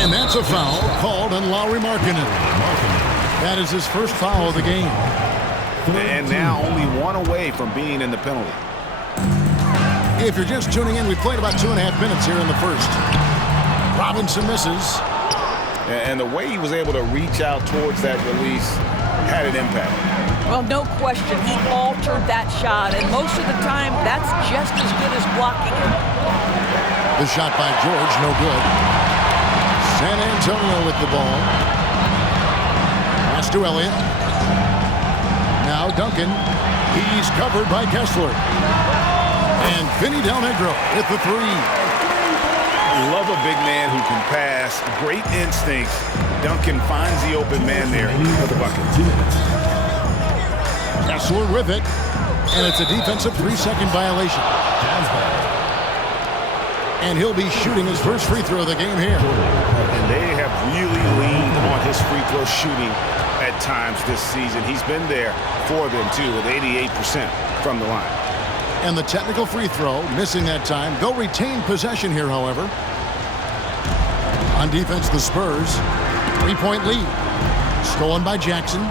And that's a foul called on Lauri Markkanen. That is his first foul of the game. And now only one away from being in the penalty. If you're just tuning in, we played about 2.5 minutes here in the first. Robinson misses. And the way he was able to reach out towards that release had an impact. Well, no question. He altered that shot, and most of the time, that's just as good as blocking it. The shot by George, no good. San Antonio with the ball. Pass to Elliott. Now Duncan. He's covered by Kessler. And Vinny Del Negro with the three. Love a big man who can pass. Great instincts. Duncan finds the open man there for the bucket. Kessler with it. And it's a defensive 3-second violation. And he'll be shooting his first free throw of the game here. And they have really leaned on his free throw shooting at times this season. He's been there for them, too, with 88% from the line. And the technical free throw, missing that time. They'll retain possession here, however. On defense, the Spurs. 3-point lead. Stolen by Jackson.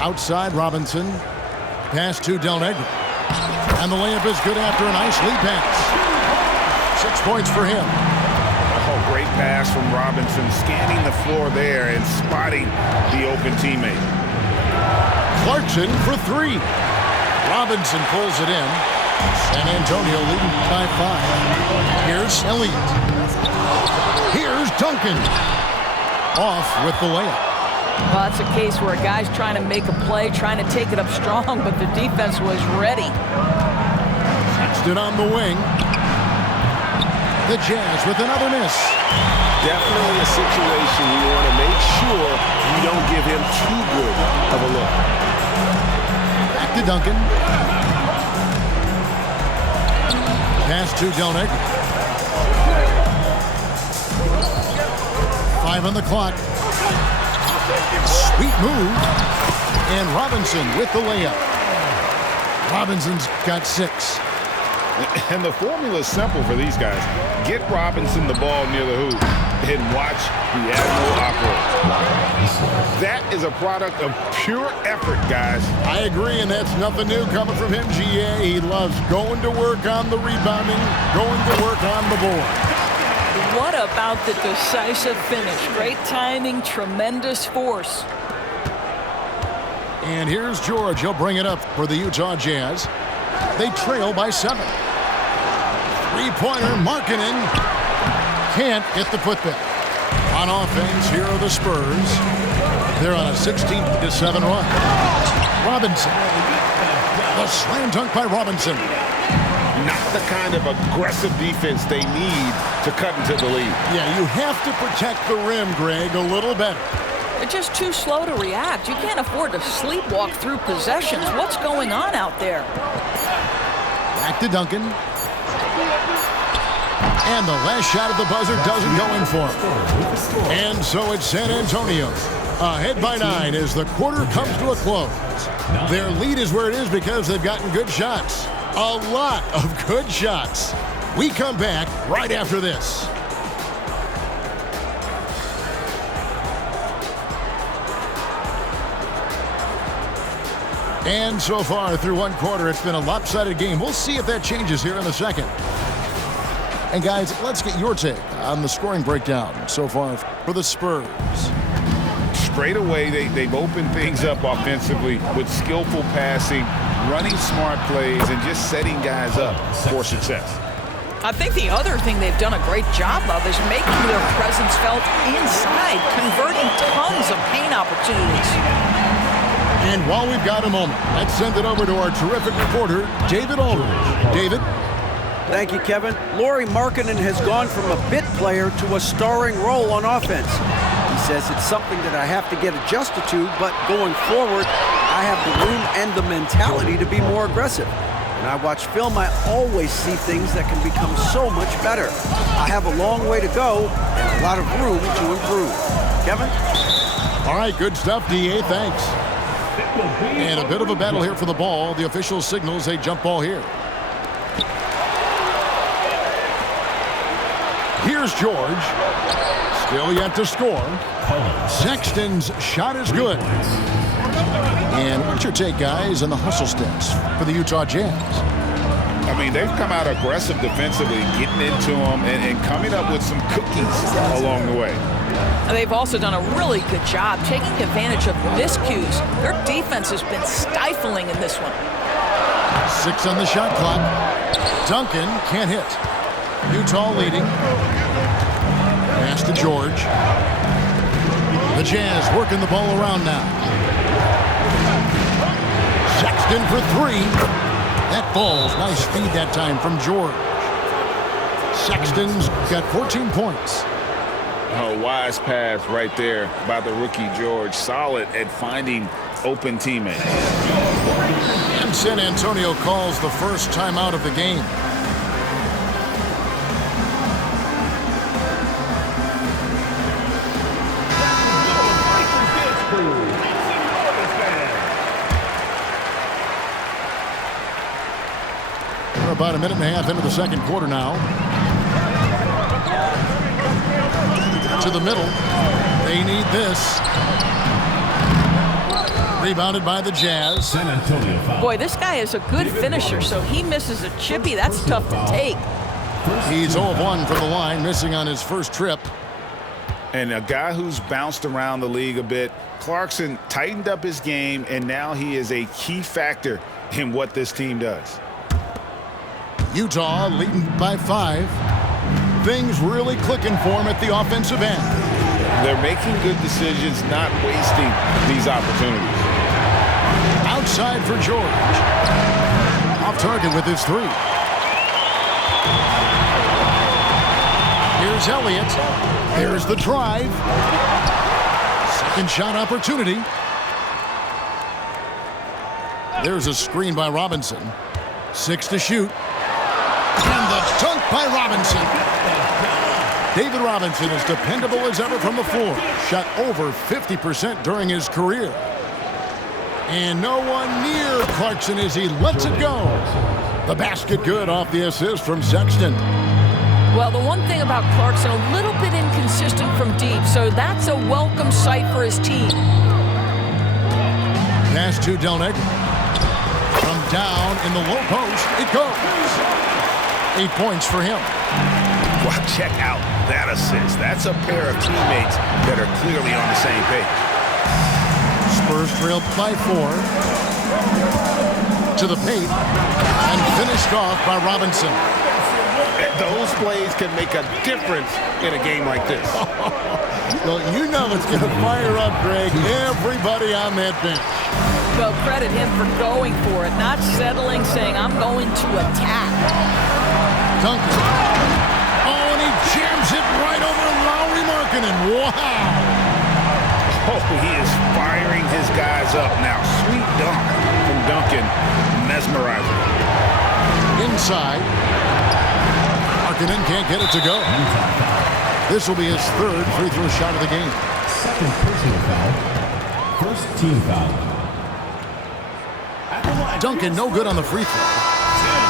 Outside, Robinson. Pass to Del Negro. And the layup is good after a nice lead pass. 6 points for him. Oh, great pass from Robinson, scanning the floor there and spotting the open teammate. Clarkson for three. Robinson pulls it in. San Antonio leading by 5. Here's Elliott. Here's Duncan. Off with the layup. Well, that's a case where a guy's trying to make a play, trying to take it up strong, but the defense was ready. Sexton on the wing. The Jazz with another miss. Definitely a situation you want to make sure you don't give him too good of a look. Back to Duncan. Pass to Del Negro. 5 on the clock. Sweet move. And Robinson with the layup. Robinson's got 6. And the formula is simple for these guys. Get Robinson the ball near the hoop and watch the Admiral operate. That is a product of pure effort, guys. I agree, and that's nothing new coming from him, GA. He loves going to work on the rebounding, going to work on the board. What about the decisive finish? Great timing, tremendous force. And here's George. He'll bring it up for the Utah Jazz. They trail by 7. Three-pointer, Markkanen can't get the putback. On offense, here are the Spurs. They're on a 16-7 run. Robinson. The slam dunk by Robinson. Not the kind of aggressive defense they need to cut into the lead. Yeah, you have to protect the rim, Greg, a little better. They're just too slow to react. You can't afford to sleepwalk through possessions. What's going on out there? Back to Duncan. And the last shot at the buzzer doesn't go in for him. And so it's San Antonio ahead by 9 as the quarter comes to a close. Their lead is where it is because they've gotten good shots. A lot of good shots. We come back right after this. And so far through one quarter, it's been a lopsided game. We'll see if that changes here in the second. And guys, let's get your take on the scoring breakdown so far for the Spurs. Straight away, they've opened things up offensively with skillful passing, running smart plays, and just setting guys up for success. I think the other thing they've done a great job of is making their presence felt inside, converting tons of paint opportunities. And while we've got a moment, let's send it over to our terrific reporter, David Aldridge. David? Thank you, Kevin. Lauri Markkanen has gone from a bit player to a starring role on offense. He says it's something that I have to get adjusted to, but going forward, I have the room and the mentality to be more aggressive. When I watch film, I always see things that can become so much better. I have a long way to go and a lot of room to improve. Kevin? All right, good stuff, DA. Thanks. And a bit of a battle here for the ball. The official signals a jump ball here. Here's George. Still yet to score. Sexton's shot is good. And what's your take, guys, on the hustle steps for the Utah Jazz? I mean, they've come out aggressive defensively, getting into them and coming up with some cookies along the way. They've also done a really good job taking advantage of miscues. Their defense has been stifling in this one. 6 on the shot clock. Duncan can't hit. Utah leading. Pass to George. The Jazz working the ball around now. Sexton for 3. That falls. Nice feed that time from George. Sexton's got 14 points. A wise pass right there by the rookie George. Solid at finding open teammates. And San Antonio calls the first timeout of the game. We're about a minute and a half into the second quarter now. To the middle. They need this. Rebounded by the Jazz. San Antonio foul. Boy, this guy is a good finisher, so he misses a chippy. That's tough to take. He's 0 of 1 from the line, missing on his first trip. And a guy who's bounced around the league a bit. Clarkson tightened up his game, and now he is a key factor in what this team does. Utah leading by 5. Things really clicking for him at the offensive end. They're making good decisions, not wasting these opportunities. Outside for George. Off target with his 3. Here's Elliott. There's the drive. Second shot opportunity. There's a screen by Robinson. 6 to shoot. And the dunk by Robinson. David Robinson is dependable as ever from the floor. Shot over 50% during his career. And no one near Clarkson as he lets it go. The basket good off the assist from Sexton. Well, the one thing about Clarkson, a little bit inconsistent from deep, so that's a welcome sight for his team. Pass to Del Negro. From down in the low post, it goes. 8 points for him. Well, check out that assist. That's a pair of teammates that are clearly on the same page. Spurs trailed by 4. To the paint. And finished off by Robinson. Those plays can make a difference in a game like this. Well, you know it's going to fire up, Greg, everybody on that bench. Well, credit him for going for it, not settling, saying, I'm going to attack. Duncan. Oh, and he jams it right over Lauri Markkanen. Wow. Oh, he is firing his guys up now. Sweet dunk from Duncan. Mesmerizing. Inside. Markkanen can't get it to go. This will be his 3rd free throw shot of the game. Second personal foul. First team foul. Duncan no good on the free throw.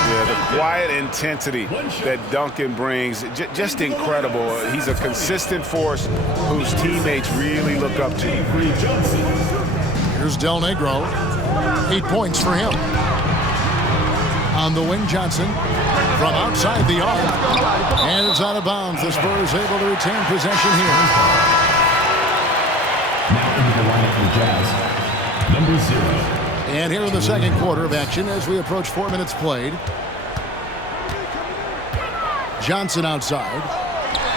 Yeah, the quiet intensity that Duncan brings, just incredible. He's a consistent force whose teammates really look up to. Here's Del Negro. 8 points for him. On the wing, Johnson from outside the arc. And it's out of bounds. The Spurs able to retain possession here. Now into the lineup for the Jazz. Number 0. And here in the second quarter of action as we approach 4 minutes played. Johnson outside.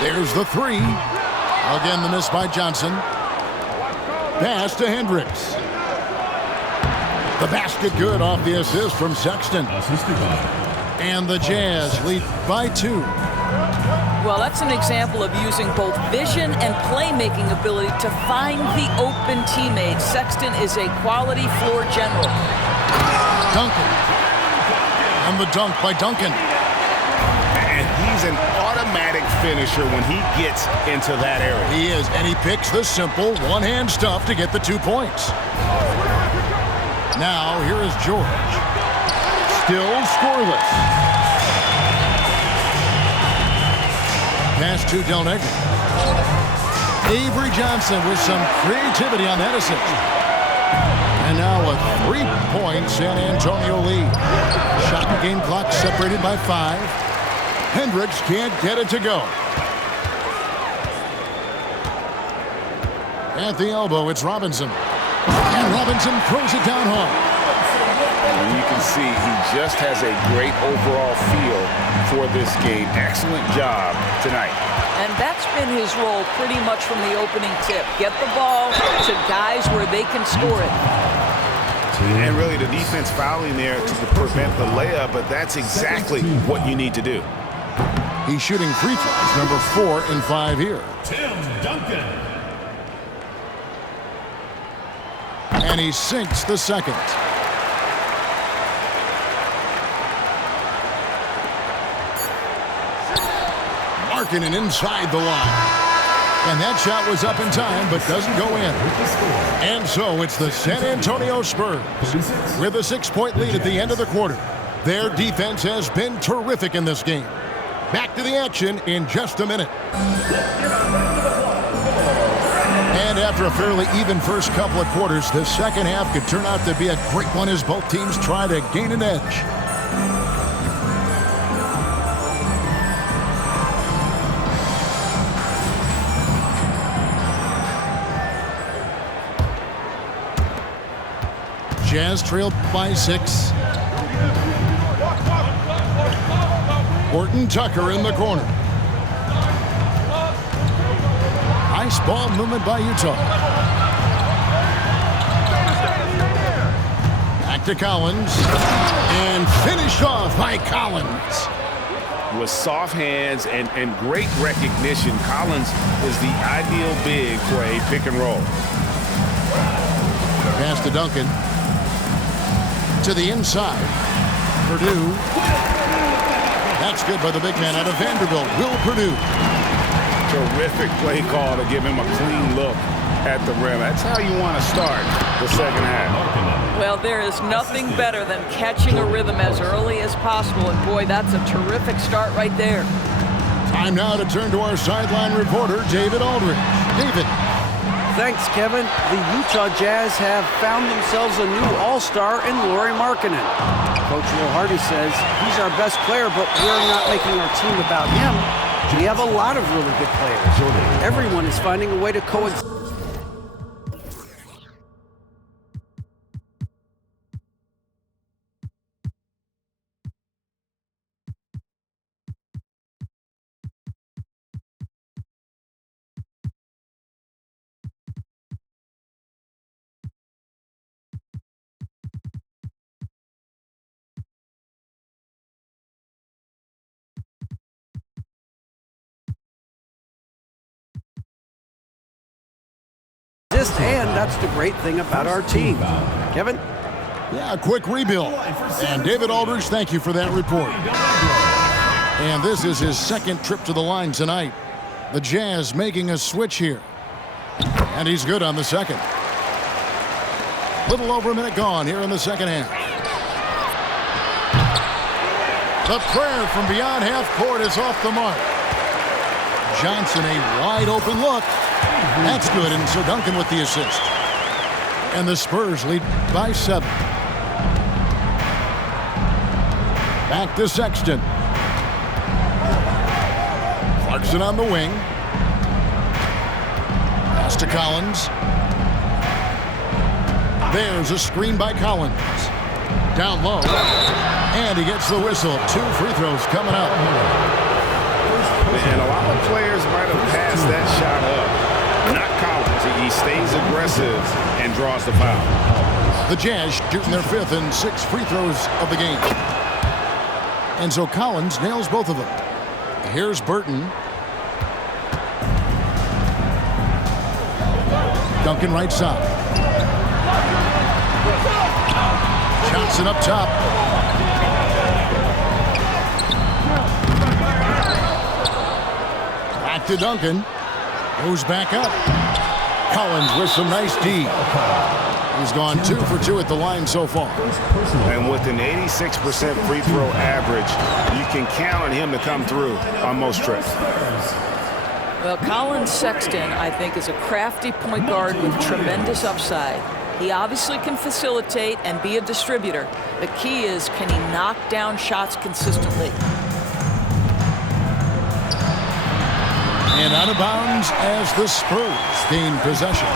There's the 3. Again, the miss by Johnson. Pass to Hendricks. The basket good off the assist from Sexton. And the Jazz lead by 2. Well, that's an example of using both vision and playmaking ability to find the open teammates. Sexton is a quality floor general. Duncan. And the dunk by Duncan. And he's an automatic finisher when he gets into that area. He is, and he picks the simple one-hand stuff to get the 2 points. Now, here is George. Still scoreless. pass to Del Negri. Avery Johnson with some creativity on that assist. And now a 3-point San Antonio lead. Shot and game clock separated by 5. Hendricks can't get it to go. At the elbow, it's Robinson. And Robinson throws it down hard. And you can see he just has a great overall feel for this game. Excellent job tonight. And that's been his role pretty much from the opening tip. Get the ball to guys where they can score it. And really the defense fouling there to prevent the layup, but that's exactly what you need to do. He's shooting free throws, number 4 and 5 here. Tim Duncan. And he sinks the second. Markkanen inside the line. And that shot was up in time, but doesn't go in. And so it's the San Antonio Spurs with a 6-point lead at the end of the quarter. Their defense has been terrific in this game. Back to the action in just a minute. And after a fairly even first couple of quarters, the second half could turn out to be a great one as both teams try to gain an edge. Jazz trailed by 6. Horton Tucker in the corner. Nice ball movement by Utah. Back to Collins. And finished off by Collins. With soft hands and great recognition, Collins is the ideal big for a pick and roll. Pass to Duncan. To the inside. Purdue. That's good by the big man out of Vanderbilt, Will Purdue. Terrific play call to give him a clean look at the rim. That's how you want to start the second half. Well, there is nothing better than catching a rhythm as early as possible. And boy, that's a terrific start right there. Time now to turn to our sideline reporter, David Aldridge. David. Thanks, Kevin. The Utah Jazz have found themselves a new all-star in Lauri Markkanen. Coach Will Hardy says he's our best player, but we're not making our team about him. We have a lot of really good players. Everyone is finding a way to coexist. And that's the great thing about our team. Kevin? Yeah, a quick rebuild. And David Aldridge, thank you for that report. And this is his second trip to the line tonight. The Jazz making a switch here. And he's good on the second. Little over a minute gone here in the second half. The prayer from beyond half court is off the mark. Johnson, a wide open look. That's good, and so Duncan with the assist. And the Spurs lead by 7. Back to Sexton. Clarkson on the wing. Pass to Collins. There's a screen by Collins. Down low. And he gets the whistle. 2 free throws coming up. And a lot of players might have passed that shot up. Not Collins. He stays aggressive and draws the foul. The Jazz shooting their 5th and 6th free throws of the game. And so Collins nails both of them. Here's Burton. Duncan right side. Johnson up top. Back to Duncan. Goes back up. Collins with some nice D. He's gone 2 for 2 at the line so far. And with an 86% free throw average, you can count on him to come through on most trips. Well, Colin Sexton, I think, is a crafty point guard with tremendous upside. He obviously can facilitate and be a distributor. The key is, can he knock down shots consistently? And out of bounds as the Spurs gain possession.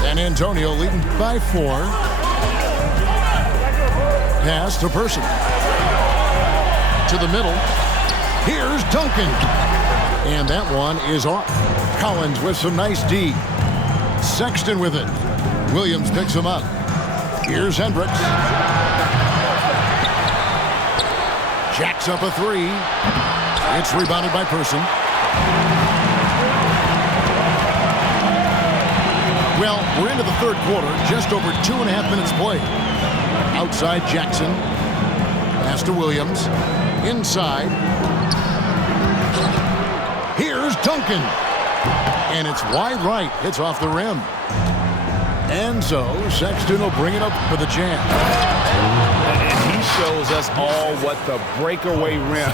San Antonio leading by 4. Pass to Person. To the middle. Here's Duncan. And that one is off. Collins with some nice D. Sexton with it. Williams picks him up. Here's Hendricks. Jacks up a 3. It's rebounded by Person. Well, we're into the third quarter. Just over 2.5 minutes played. Outside Jackson. Pass to Williams. Inside. Here's Duncan. And it's wide right. It's off the rim. And so Sexton will bring it up for the jam. And he shows us all what the breakaway rim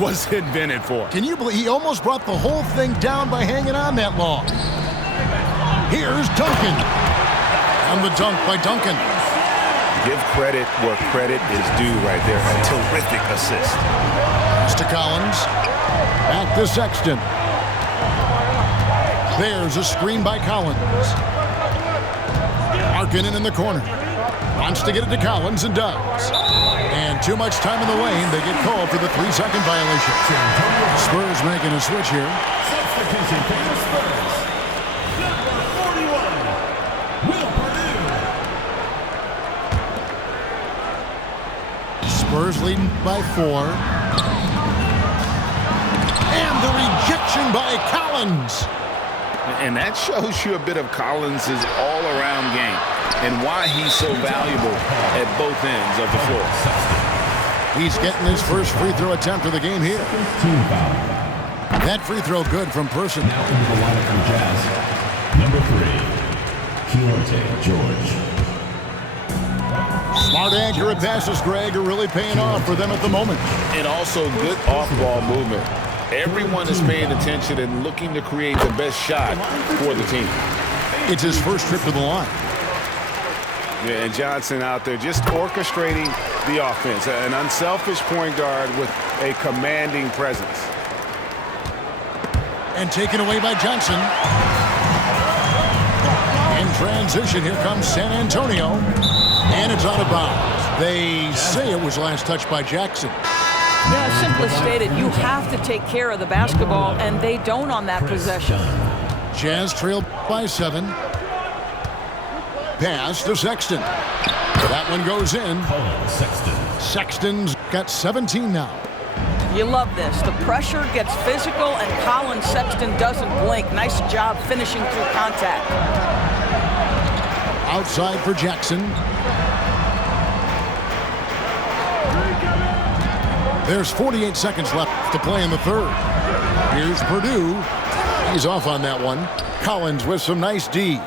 was invented for. Can you believe he almost brought the whole thing down by hanging on that long? Here's Duncan. And the dunk by Duncan. Give credit where credit is due right there. A terrific assist. Pass to Collins. Back to Sexton. There's a screen by Collins. Markkanen in the corner. Wants to get it to Collins and does. And too much time in the lane. They get called for the 3-second violation. Spurs making a switch here. Substitution for the Spurs. Number 41, Will Perdue. Spurs leading by 4. And the rejection by Collins. And that shows you a bit of Collins' all-around game and why he's so valuable at both ends of the floor. He's getting his first free throw attempt of the game here. Team foul. That free throw good from Person. Now into the lineup for Jazz. Number 3, Keontae George. Smart, accurate passes, Greg, are really paying off for them at the moment. And also good off-ball movement. Everyone is paying attention and looking to create the best shot for the team. It's his first trip to the line. Yeah, and Johnson out there just orchestrating the offense. An unselfish point guard with a commanding presence. And taken away by Johnson. In transition, here comes San Antonio. And it's out of bounds. They say it was last touched by Jackson. Yeah, simply stated, you have to take care of the basketball, and they don't on that possession. Jazz trailed by 7. Pass to Sexton. That one goes in. Sexton's got 17 now. You love this. The pressure gets physical, and Colin Sexton doesn't blink. Nice job finishing through contact. Outside for Jackson. There's 48 seconds left to play in the third. Here's Perdue. He's off on that one. Collins with some nice D.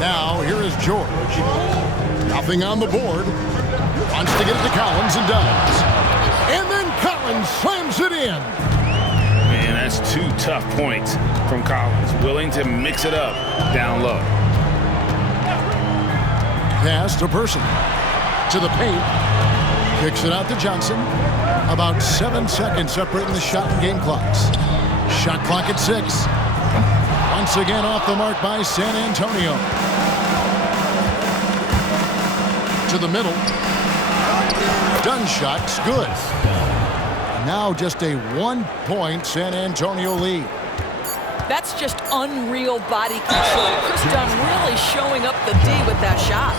Now, here is George. Nothing on the board. Wants to get it to Collins and does. And then Collins slams it in. Man, that's 2 tough points from Collins. Willing to mix it up down low. Pass to Person. To the paint. Kicks it out to Johnson. About 7 seconds separating the shot and game clocks. Shot clock at 6. Once again off the mark by San Antonio. To the middle. Done shot's good. Now just a 1-point San Antonio lead. That's just unreal body control. Chris Dunn really showing up the D with that shot.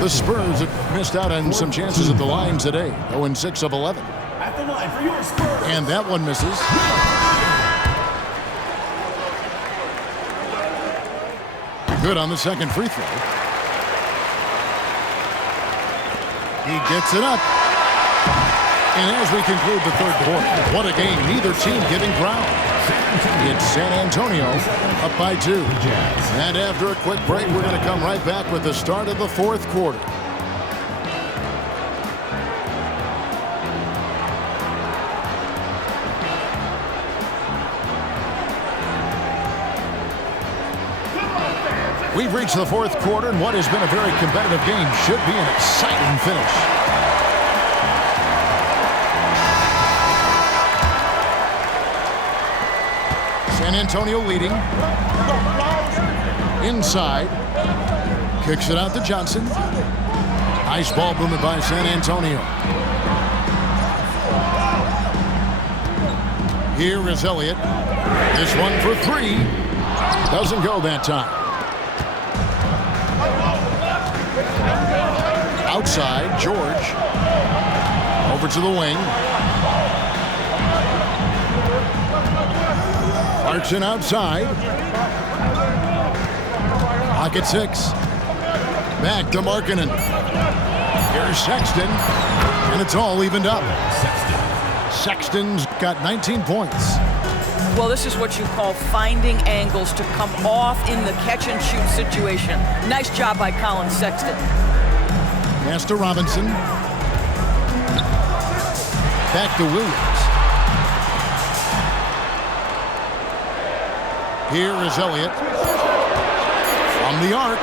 The Spurs have missed out on some chances at the line today. 0-6 of 11. At the line for your Spurs. And that one misses. Good on the second free throw. He gets it up. And as we conclude the third quarter, what a game. Neither team getting ground. It's San Antonio up by 2. And after a quick break, we're going to come right back with the start of the fourth quarter. We've reached the fourth quarter, and what has been a very competitive game should be an exciting finish. San Antonio leading. Inside. Kicks it out to Johnson. Nice ball movement by San Antonio. Here is Elliott. This one for 3. Doesn't go that time. Outside, George. Over to the wing. Clarkson outside. Pocket 6. Back to Markkanen. Here's Sexton. And it's all evened up. Sexton's got 19 points. Well, this is what you call finding angles to come off in the catch-and-shoot situation. Nice job by Colin Sexton. Pass to Robinson. Back to Williams. Here is Elliott. From the arc.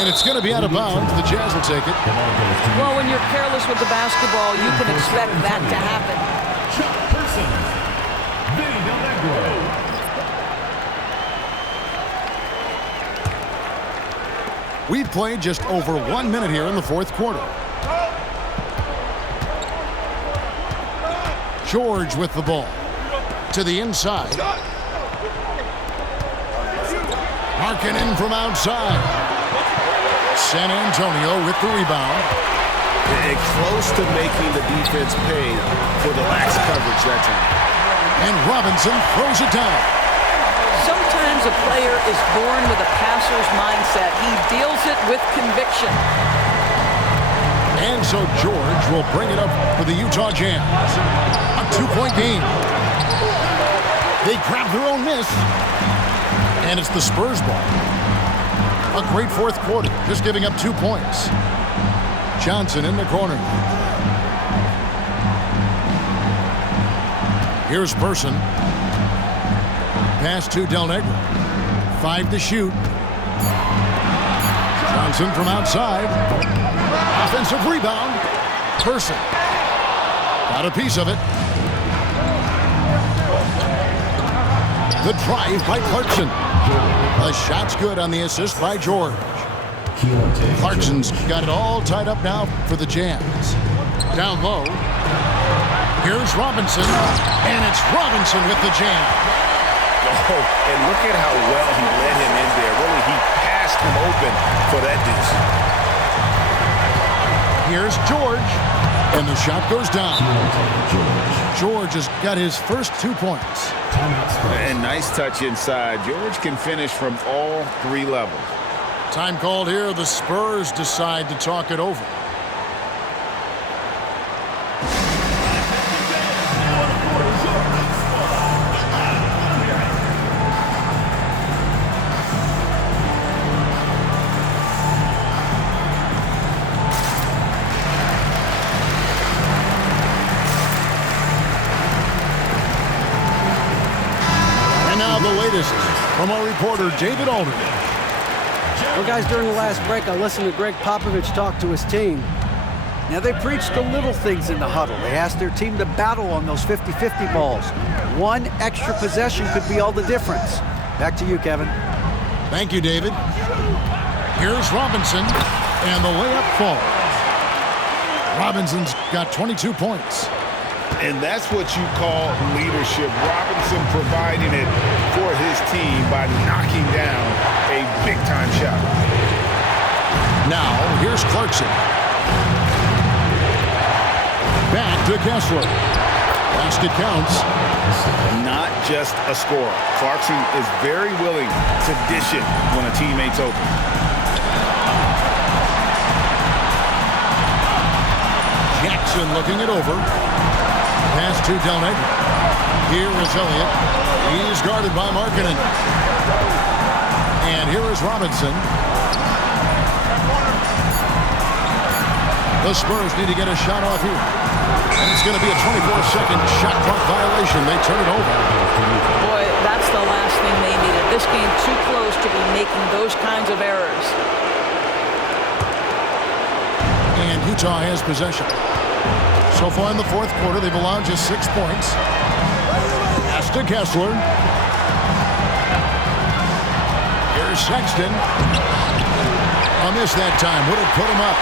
And it's going to be out of bounds. The Jazz will take it. Well, when you're careless with the basketball, you can expect that to happen. We've played just over 1 minute here in the fourth quarter. George with the ball. To the inside. Markkanen from outside. San Antonio with the rebound. Close to making the defense pay for the lax coverage that time. And Robinson throws it down. Sometimes a player is born with a passer's mindset. He deals it with conviction. And so George will bring it up for the Utah Jazz. A 2-point game. They grab their own miss. And it's the Spurs ball. A great fourth quarter, just giving up 2 points. Johnson in the corner. Here's Person. Pass to Del Negro. 5 to shoot. Johnson from outside. Offensive rebound. Person. Got a piece of it. The drive by Clarkson. The shot's good on the assist by George. Clarkson's got it all tied up now for the Jazz. Down low. Here's Robinson. And it's Robinson with the jam. Oh, and look at how well he led him in there. Really, he passed him open for that deuce. Here's George. And the shot goes down. George has got his first 2 points. And nice touch inside. George can finish from all 3 levels. Time called here. The Spurs decide to talk it over. From our reporter, David Aldridge. Well, guys, during the last break, I listened to Greg Popovich talk to his team. Now, they preached the little things in the huddle. They asked their team to battle on those 50-50 balls. 1 extra possession could be all the difference. Back to you, Kevin. Thank you, David. Here's Robinson, and the layup falls. Robinson's got 22 points. And that's what you call leadership. Robinson providing it for his team by knocking down a big-time shot. Now, here's Clarkson. Back to Kessler. Basket counts. Not just a scorer. Clarkson is very willing to dish it when a teammate's open. Jackson looking it over. Pass to Del Negro. Here is Elliott. He's guarded by Markkanen. And here is Robinson. The Spurs need to get a shot off here. And it's going to be a 24-second shot clock violation. They turn it over. Boy, that's the last thing they needed. This game too close to be making those kinds of errors. And Utah has possession. So far in the fourth quarter, they've allowed just 6 points. Pass to Kessler. Here's Sexton. A miss that time. Would have put him up.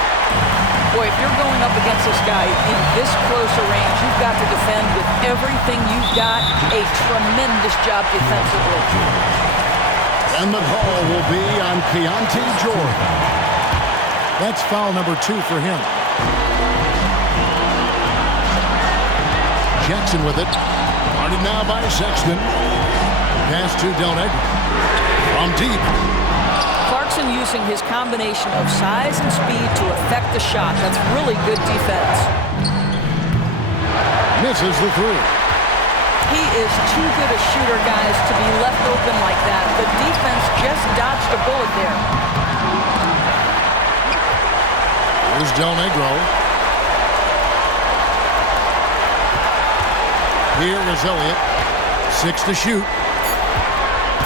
Boy, if you're going up against this guy in this close a range, you've got to defend with everything you've got. A tremendous job defensively. And the call will be on Keontae Jordan. That's foul number 2 for him. Jackson with it. Guarded now by Sexton. Pass to Del Negro. From deep. Clarkson using his combination of size and speed to affect the shot. That's really good defense. Misses the 3. He is too good a shooter, guys, to be left open like that. The defense just dodged a bullet there. Here's Del Negro. Here is Elliott. 6 to shoot.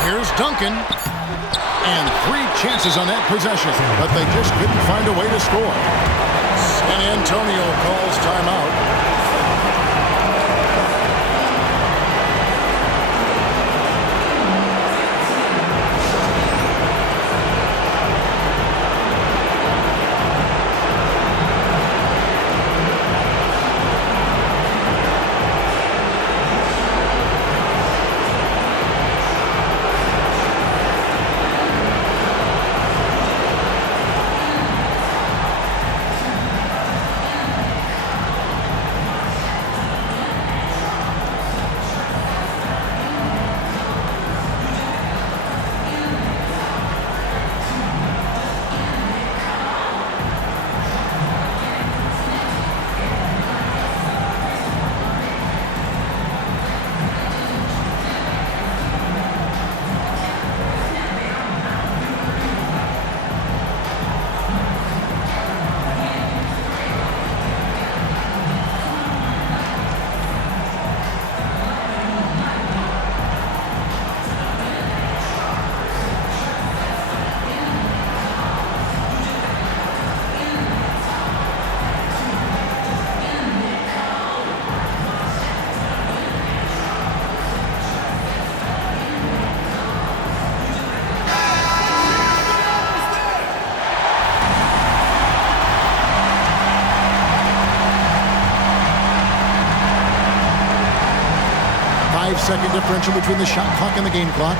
Here's Duncan. And 3 chances on that possession, but they just couldn't find a way to score. San Antonio calls timeout. Second differential between the shot clock and the game clock.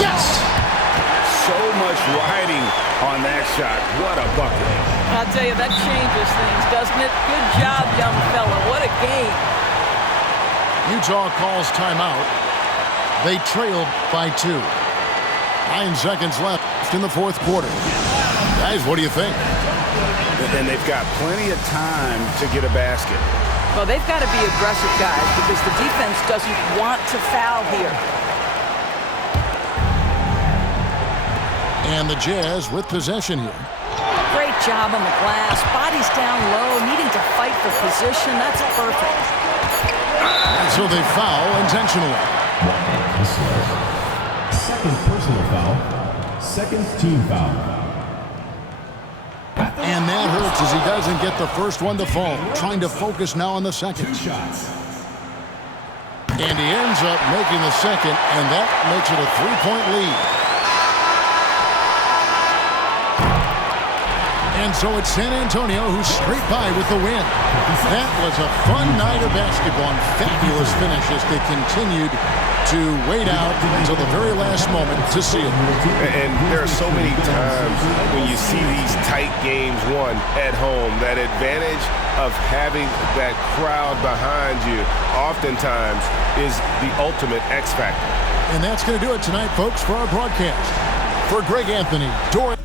Yes! So much riding on that shot. What a bucket. I'll tell you, that changes things, doesn't it? Good job, young fella. What a game. Utah calls timeout. They trailed by 2. 9 seconds left in the fourth quarter. Guys, what do you think? And they've got plenty of time to get a basket. Well, they've got to be aggressive, guys, because the defense doesn't want to foul here. And the Jazz with possession here. Great job on the glass. Bodies down low, needing to fight for position. That's perfect. And so they foul intentionally. Second personal foul. Second team foul. And that hurts as he doesn't get the first one to fall. Trying to focus now on the second. 2 shots. And he ends up making the second, and that makes it a 3-point lead. And so it's San Antonio who scraped by with the win. That was a fun night of basketball and fabulous finish as they continued to wait out until the very last moment to see it. And there are so many times when you see these tight games won at home, that advantage of having that crowd behind you oftentimes is the ultimate X factor. And that's going to do it tonight, folks, for our broadcast. For Greg Anthony, Doran.